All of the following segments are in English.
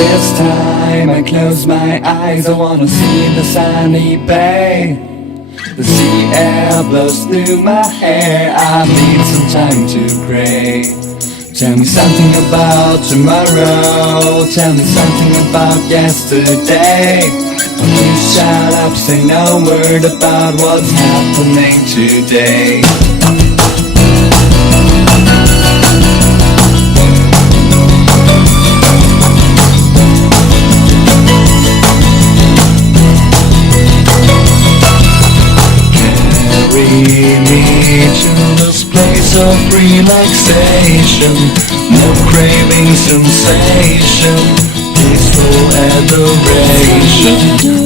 This time I close my eyes, I wanna see the sunny bay. The sea air blows through my hair, I need some time to pray. Tell me something about tomorrow, tell me something about yesterday. You shut up, say no word about what's happening today. Carry me to this place of relaxation, no craving sensation, peaceful adoration.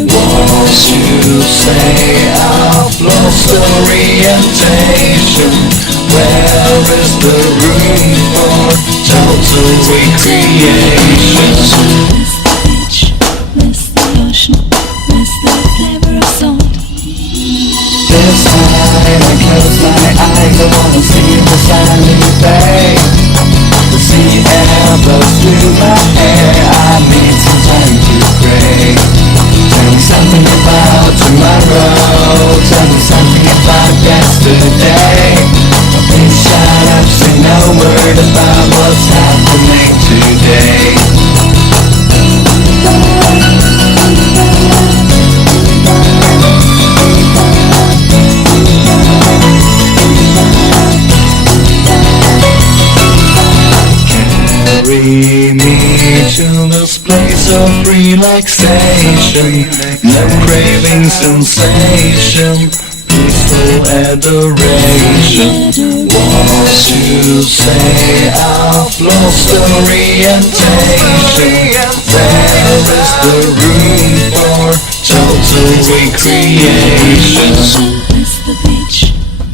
Once you say I've lost orientation, where is the room for total recreation? Miss the ocean, miss the flavor of salt. This time I close my eyes, I wanna see the sunny bay. The sea air blows through my hair, I need some time to pray. Tell me something about tomorrow, tell me something about yesterday. Please shut up, say no word about what's happening today. Carry me to this place of relaxation, no craving sensation, peaceful adoration. Once you say I've lost orientation, where is the room for total recreation? Miss the beach,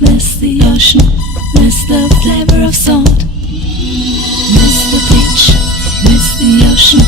miss the ocean, miss the flavor of salt. Miss the beach, miss the ocean,